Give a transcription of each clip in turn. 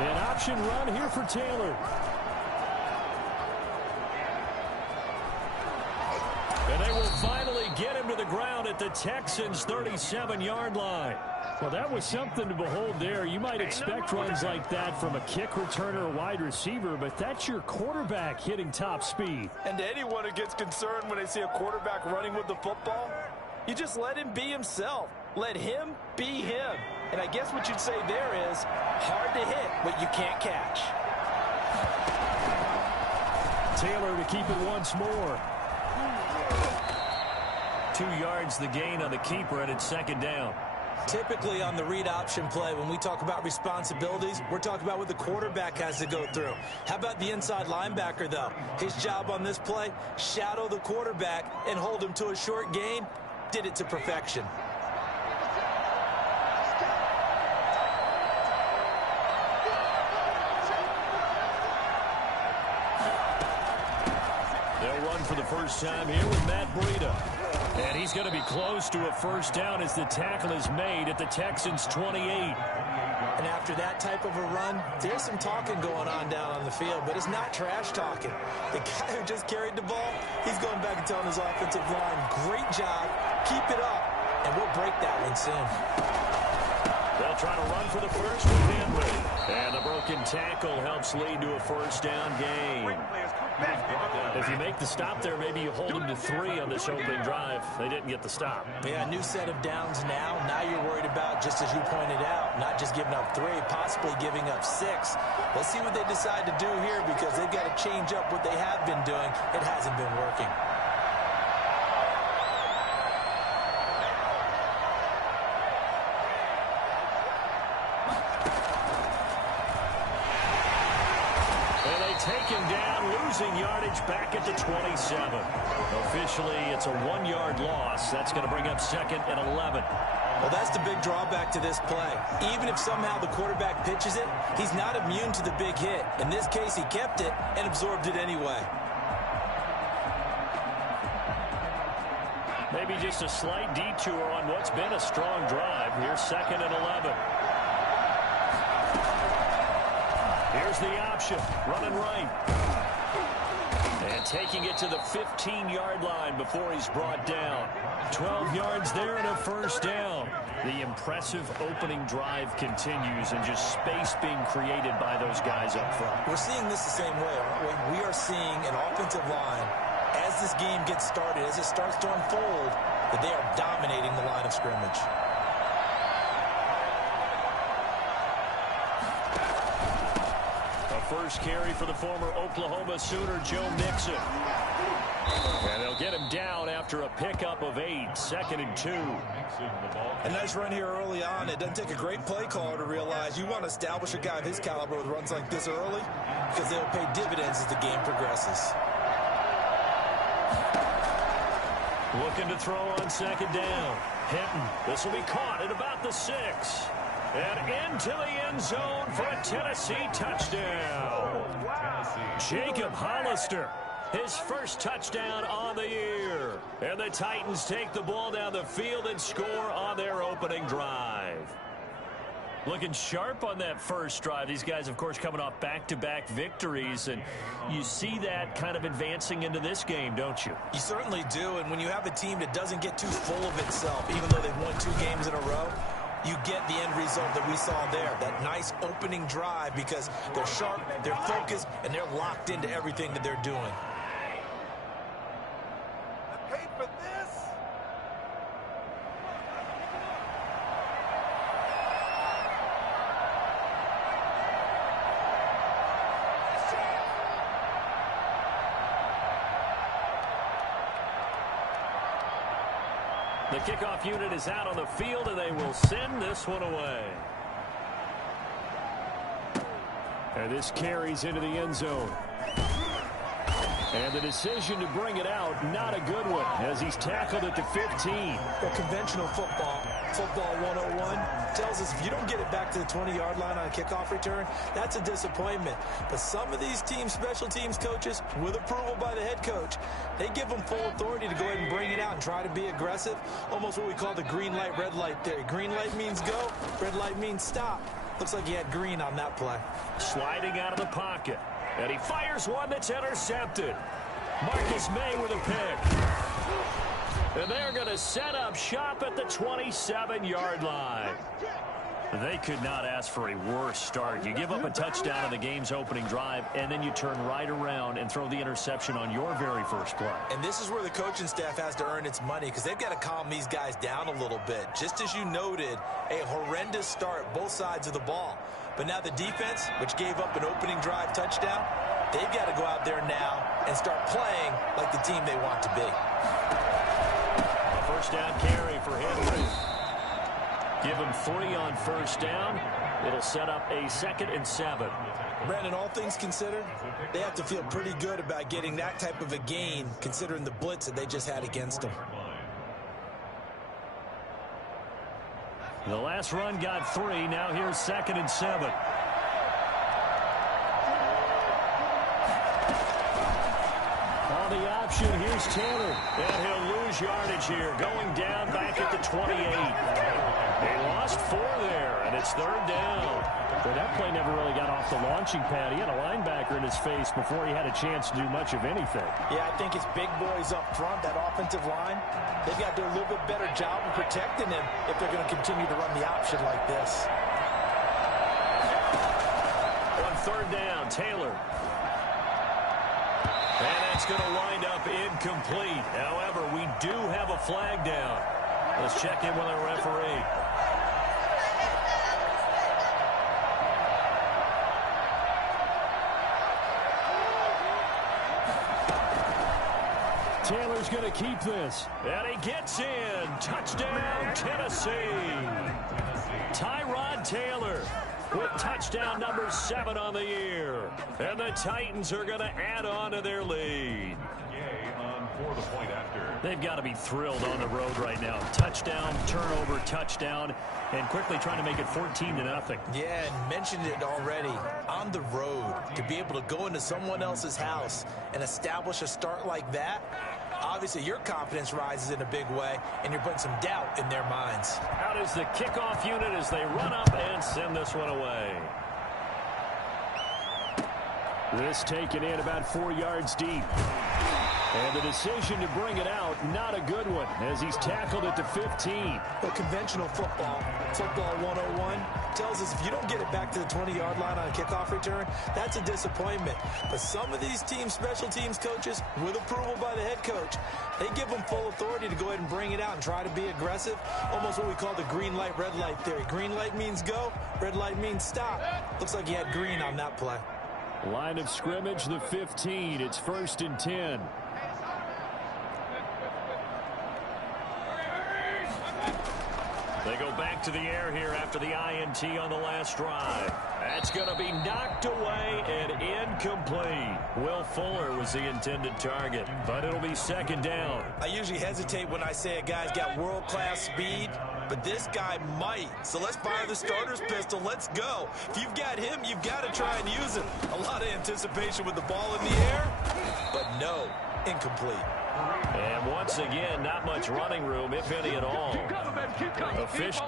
An option run here for Taylor. And they will finally get him to the ground at the Texans' 37-yard line. Well, that was something to behold there. You might expect runs like that from a kick returner or wide receiver, but that's your quarterback hitting top speed. And to anyone who gets concerned when they see a quarterback running with the football, you just let him be himself. Let him be him. And I guess what you'd say there is hard to hit what you can't catch. Taylor to keep it once more. 2 yards the gain on the keeper, and it's second down. Typically on the read option play, when we talk about responsibilities, we're talking about what the quarterback has to go through. How about the inside linebacker, though? His job on this play, shadow the quarterback and hold him to a short gain. Did it to perfection. They'll run for the first time here with Matt Breida. And he's going to be close to a first down as the tackle is made at the Texans' 28. And after that type of a run, there's some talking going on down on the field, but it's not trash talking. The guy who just carried the ball, he's going back and telling his offensive line, great job, keep it up, and we'll break that one soon. They'll try to run for the first with Henry. And the broken tackle helps lead to a first down gain. If you make the stop there, maybe you hold them to 3 on this opening drive. They didn't get the stop. Yeah, new set of downs now. Now you're worried about, just as you pointed out, not just giving up 3, possibly giving up 6. Let's see what they decide to do here because they've got to change up what they have been doing. It hasn't been working. Take him down, losing yardage back at the 27. Officially, it's a 1-yard loss. That's going to bring up second and 11. Well, that's the big drawback to this play. Even if somehow the quarterback pitches it, he's not immune to the big hit. In this case, he kept it and absorbed it anyway. Maybe just a slight detour on what's been a strong drive. Here's second and 11. Here's the option, running right. And taking it to the 15-yard line before he's brought down. 12 yards there and a first down. The impressive opening drive continues and just space being created by those guys up front. We're seeing this the same way, aren't we? We are seeing an offensive line, as this game gets started, as it starts to unfold, that they are dominating the line of scrimmage. First carry for the former Oklahoma Sooner, Joe Mixon. And they'll get him down after a pickup of 8, second and 2. A nice run here early on. It doesn't take a great play caller to realize you want to establish a guy of his caliber with runs like this early because they'll pay dividends as the game progresses. Looking to throw on second down. Hinton. This will be caught at about the 6. And into the end zone for a Tennessee touchdown. Jacob Hollister, his first touchdown on the year. And the Titans take the ball down the field and score on their opening drive. Looking sharp on that first drive. These guys, of course, coming off back-to-back victories. And you see that kind of advancing into this game, don't you? You certainly do. And when you have a team that doesn't get too full of itself, even though they've won 2 games in a row, you get the end result that we saw there, that nice opening drive because they're sharp, they're focused, and they're locked into everything that they're doing. I paid for this. The kickoff unit is out on the field, and they will send this one away. And this carries into the end zone. And the decision to bring it out, not a good one, as he's tackled at the 15. Well, conventional football 101, tells us if you don't get it back to the 20-yard line on a kickoff return, that's a disappointment. But some of these team special teams coaches, with approval by the head coach, they give them full authority to go ahead and bring it out and try to be aggressive, almost what we call the green light, red light theory. Green light means go, red light means stop. Looks like he had green on that play. Sliding out of the pocket. And he fires one that's intercepted. Marcus May with a pick. And they're going to set up shop at the 27-yard line. They could not ask for a worse start. You give up a touchdown in the game's opening drive, and then you turn right around and throw the interception on your very first play. And this is where the coaching staff has to earn its money, because they've got to calm these guys down a little bit. Just as you noted, a horrendous start both sides of the ball. But now the defense, which gave up an opening drive touchdown, they've got to go out there now and start playing like the team they want to be. A first down carry for Henry. Give him 3 on first down. It'll set up a 2nd and 7. Brandon, all things considered, they have to feel pretty good about getting that type of a gain, considering the blitz that they just had against them. The last run got 3. Now here's 2nd and 7. On the option, here's Taylor. And he'll lose yardage here. Going down back at the 28. They lost 4 there, and it's 3rd down. But that play never really got off the launching pad. He had a linebacker in his face before he had a chance to do much of anything. Yeah, I think it's big boys up front, that offensive line. They've got to do a little bit better job of protecting him if they're going to continue to run the option like this. On 3rd down, Taylor. And that's going to wind up incomplete. However, we do have a flag down. Let's check in with our referee. Taylor's going to keep this. And he gets in. Touchdown, Tennessee. Tyrod Taylor with touchdown number 7 on the year. And the Titans are going to add on to their lead. They've got to be thrilled on the road right now. Touchdown, turnover, touchdown, and quickly trying to make it 14-0. Yeah, and mentioned it already. On the road, to be able to go into someone else's house and establish a start like that, obviously your confidence rises in a big way, and you're putting some doubt in their minds. Out is the kickoff unit as they run up and send this one away. This taken in about 4 yards deep. And the decision to bring it out, not a good one, as he's tackled at the 15. Well, conventional football 101, tells us if you don't get it back to the 20-yard line on a kickoff return, that's a disappointment. But some of these team special teams coaches, with approval by the head coach, they give them full authority to go ahead and bring it out and try to be aggressive, almost what we call the green light, red light theory. Green light means go, red light means stop. Looks like he had green on that play. Line of scrimmage, the 15. It's 1st and 10. They go back to the air here after the INT on the last drive. That's going to be knocked away and incomplete. Will Fuller was the intended target, but it'll be 2nd down. I usually hesitate when I say a guy's got world-class speed, but this guy might. So let's fire the starter's pistol. Let's go. If you've got him, you've got to try and use him. A lot of anticipation with the ball in the air, but no, incomplete. And once again, not much running room, if any at all. Official.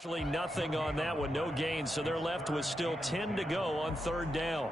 Actually, nothing on that one, no gain, so they're left with still 10 to go on 3rd down.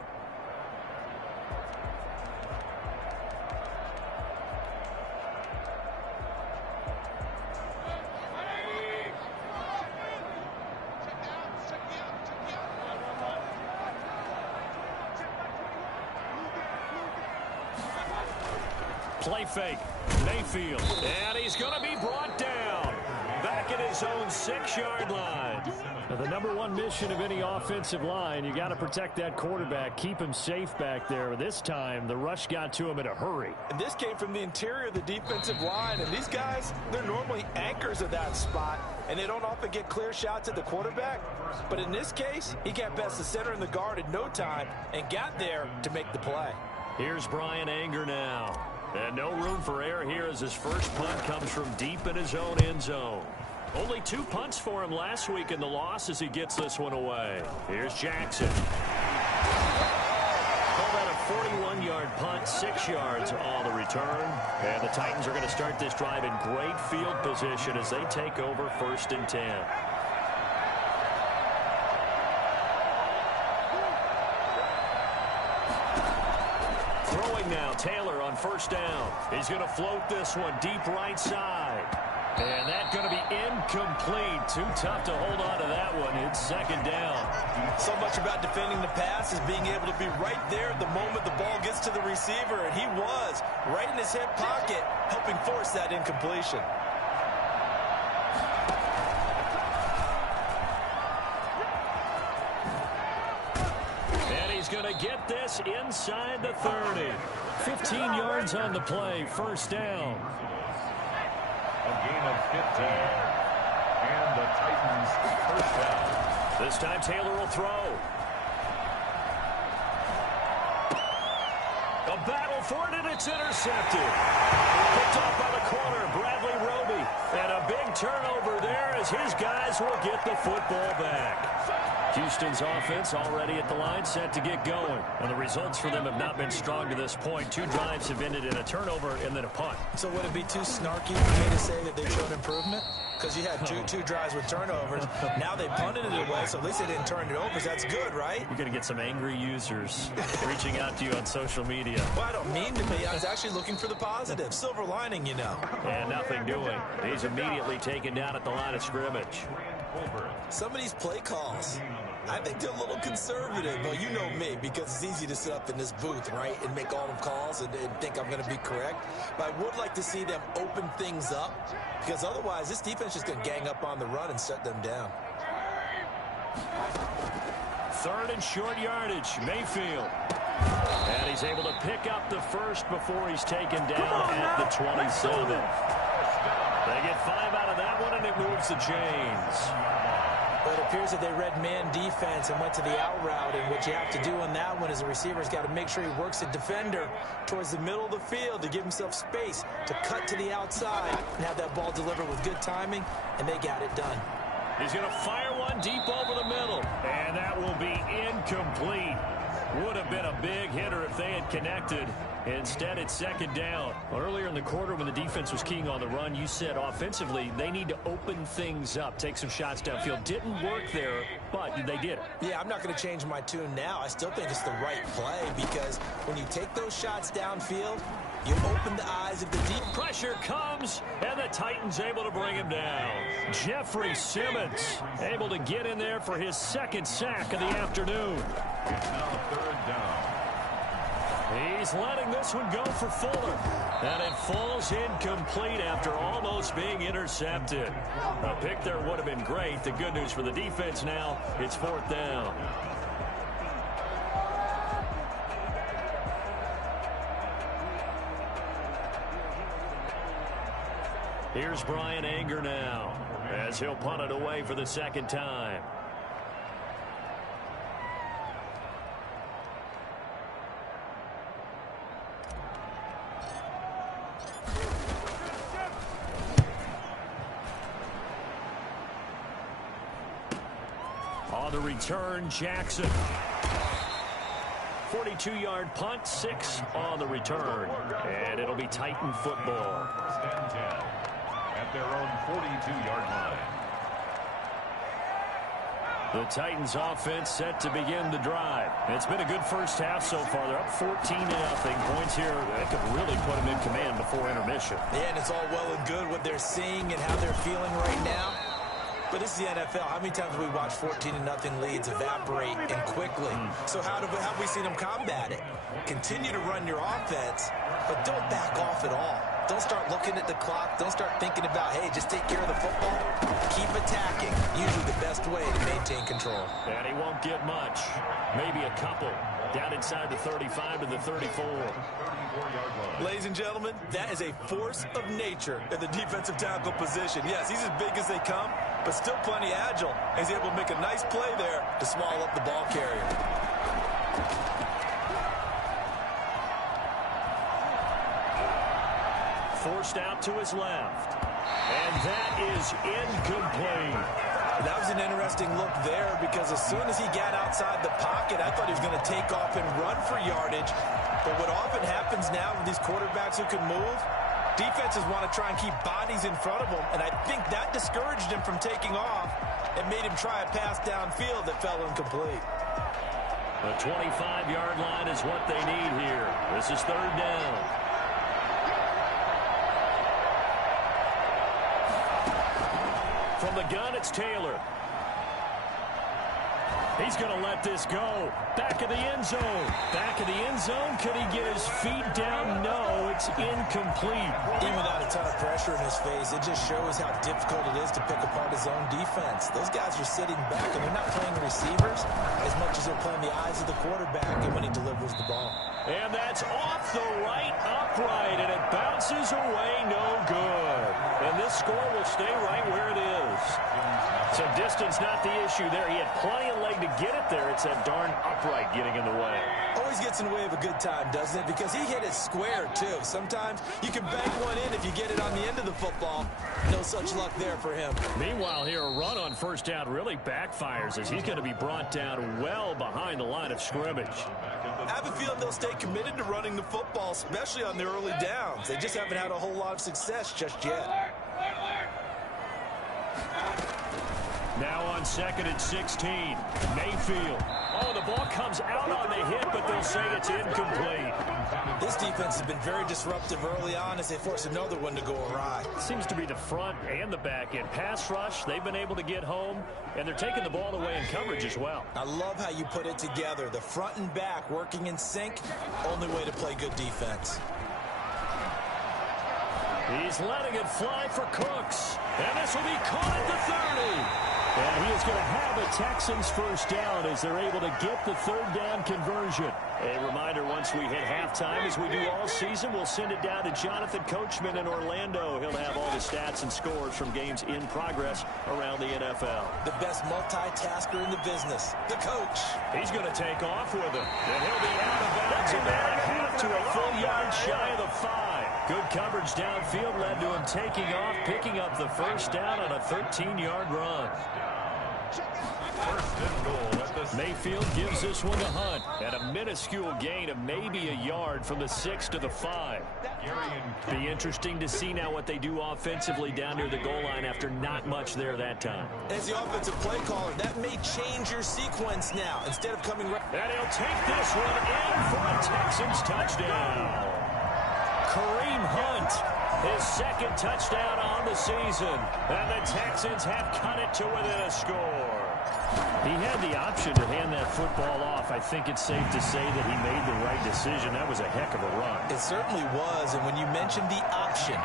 Play fake, Mayfield, and he's going to be brought down. Back back at his own 6-yard line. Now, the number one mission of any offensive line, you got to protect that quarterback, keep him safe back there. This time, the rush got to him in a hurry. And this came from the interior of the defensive line. And these guys, they're normally anchors of that spot, and they don't often get clear shots at the quarterback. But in this case, he got past the center and the guard in no time and got there to make the play. Here's Brian Anger now. And no room for error here as his first punt comes from deep in his own end zone. Only 2 punts for him last week in the loss as he gets this one away. Here's Jackson. Call that a 41-yard punt, 6 yards on the return. And the Titans are going to start this drive in great field position as they take over 1st and 10. Throwing now, Taylor on 1st down. He's going to float this one deep right side. And that's going to be incomplete. Too tough to hold on to that one. It's 2nd down. So much about defending the pass is being able to be right there at the moment the ball gets to the receiver. And he was right in his hip pocket, helping force that incompletion. And he's going to get this inside the 30. 15 yards on the play. 1st down. A gain of 15. And the Titans 1st down. This time Taylor will throw. A battle for it, and it's intercepted. Picked off by the corner, Bradley Roby. And a big turnover there as his guys will get the football back. Houston's offense already at the line, set to get going. And the results for them have not been strong to this point. 2 drives have ended in a turnover and then a punt. So would it be too snarky for me to say that they showed improvement? Because you had two drives with turnovers. Now they punted it away, so at least they didn't turn it over. So that's good, right? You're going to get some angry users reaching out to you on social media. Well, I don't mean to be. I was actually looking for the positive. Silver lining, you know. And nothing doing. He's immediately taken down at the line of scrimmage. Some of these play calls, I think they're a little conservative. Well, you know me, because it's easy to sit up in this booth, right, and make all the calls and think I'm going to be correct. But I would like to see them open things up, because otherwise this defense is going to gang up on the run and shut them down. 3rd and short yardage, Mayfield. And he's able to pick up the first before he's taken down at the 27. They get 5 out of that one, and it moves the chains. But it appears that they read man defense and went to the out route, and what you have to do on that one is the receiver's got to make sure he works the defender towards the middle of the field to give himself space to cut to the outside and have that ball delivered with good timing, and they got it done. He's going to fire one deep over the middle, and that will be incomplete. Would have been a big hitter if they had connected. Instead, it's 2nd down. Well, earlier in the quarter when the defense was keying on the run, you said offensively they need to open things up, take some shots downfield. Didn't work there, but they did it. Yeah, I'm not going to change my tune now. I still think it's the right play because when you take those shots downfield, you open the eyes of the deep. Pressure comes, and the Titans able to bring him down. Jeffrey Simmons able to get in there for his 2nd sack of the afternoon. It's now 3rd down. He's letting this one go for Fuller. And it falls incomplete after almost being intercepted. A pick there would have been great. The good news for the defense now, it's 4th down. Here's Brian Anger now as he'll punt it away for the 2nd time. On the return, Jackson. 42-yard punt, 6 on the return. And it'll be Titan football. 1st and 10 at their own 42-yard line. The Titans offense set to begin the drive. It's been a good first half so far. They're up 14-0. Points here that could really put them in command before intermission. Yeah, and it's all well and good what they're seeing and how they're feeling right now. But this is the NFL. How many times have we watched 14-0 leads evaporate and quickly? So how have we seen them combat it? Continue to run your offense, but don't back off at all. Don't start looking at the clock. Don't start thinking about, hey, just take care of the football. Keep attacking. Usually the best way to maintain control. And he won't get much. Maybe a couple. Down inside the 35 to the 34. Ladies and gentlemen, that is a force of nature in the defensive tackle position. Yes, he's as big as they come, but still plenty agile. He's able to make a nice play there to swallow up the ball carrier. Forced out to his left. And that is incomplete. That was an interesting look there because as soon as he got outside the pocket, I thought he was going to take off and run for yardage. But what often happens now with these quarterbacks who can move, defenses want to try and keep bodies in front of them, and I think that discouraged him from taking off and made him try a pass downfield that fell incomplete. The 25-yard line is what they need here. This is third down. From the gun, it's Taylor. He's going to let this go. Back of the end zone. Back of the end zone. Could he get his feet down? No, it's incomplete. Even without a ton of pressure in his face, it just shows how difficult it is to pick apart his own defense. Those guys are sitting back, and they're not playing receivers as much as they're playing the eyes of the quarterback and when he delivers the ball. And that's off the right upright, and it bounces away, no good. And this score will stay right where it is. So distance not the issue there. He had plenty of leg to get it there. It's that darn upright getting in the way. Always gets in the way of a good time, doesn't it? Because he hit it square, too. Sometimes you can bank one in if you get it on the end of the football. No such luck there for him. Meanwhile, here, a run on first down really backfires as he's going to be brought down well behind the line of scrimmage. I have a feeling they'll stay committed to running the football, especially on the early downs. They just haven't had a whole lot of success just yet. Now on second and 16, Mayfield. Oh, the ball comes out on the hit, but they'll say it's incomplete. This defense has been very disruptive early on as they force another one to go awry. Seems to be the front and the back end. Pass rush, they've been able to get home, and they're taking the ball away in coverage as well. I love how you put it together. The front and back working in sync, only way to play good defense. He's letting it fly for Cooks, and this will be caught at the 30. And he is going to have a Texans first down as they're able to get the third down conversion. A reminder, once we hit halftime, as we do all season, we'll send it down to Jonathan Coachman in Orlando. He'll have all the stats and scores from games in progress around the NFL. The best multitasker in the business, the coach. He's going to take off with him. And he'll be out of bounds about a half to a full yard shy of the 5. Good coverage downfield led to him taking off, picking up the first down on a 13-yard run. First and goal at the Mayfield gives this one to Hunt at a minuscule gain of maybe a yard from the 6 to the 5. Be interesting to see now what they do offensively down near the goal line after not much there that time. As the offensive play caller, that may change your sequence now. Instead of coming right... And he'll take this one in for a Texans touchdown. Kareem Hunt, his second touchdown on the season. And the Texans have cut it to within a score. He had the option to hand that football off. I think it's safe to say that he made the right decision. That was a heck of a run. It certainly was. And when you mentioned the option,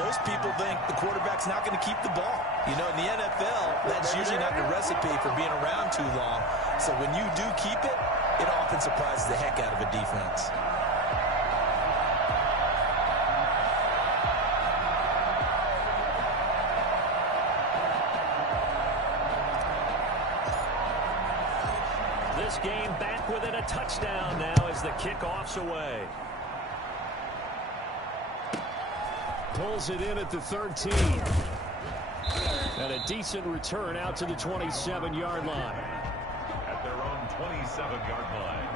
most people think the quarterback's not going to keep the ball. You know, in the NFL, that's usually not the recipe for being around too long. So when you do keep it, it often surprises the heck out of a defense. This game back within a touchdown now as the kickoff's away. Pulls it in at the 13. And a decent return out to the 27-yard line. at their own 27-yard line.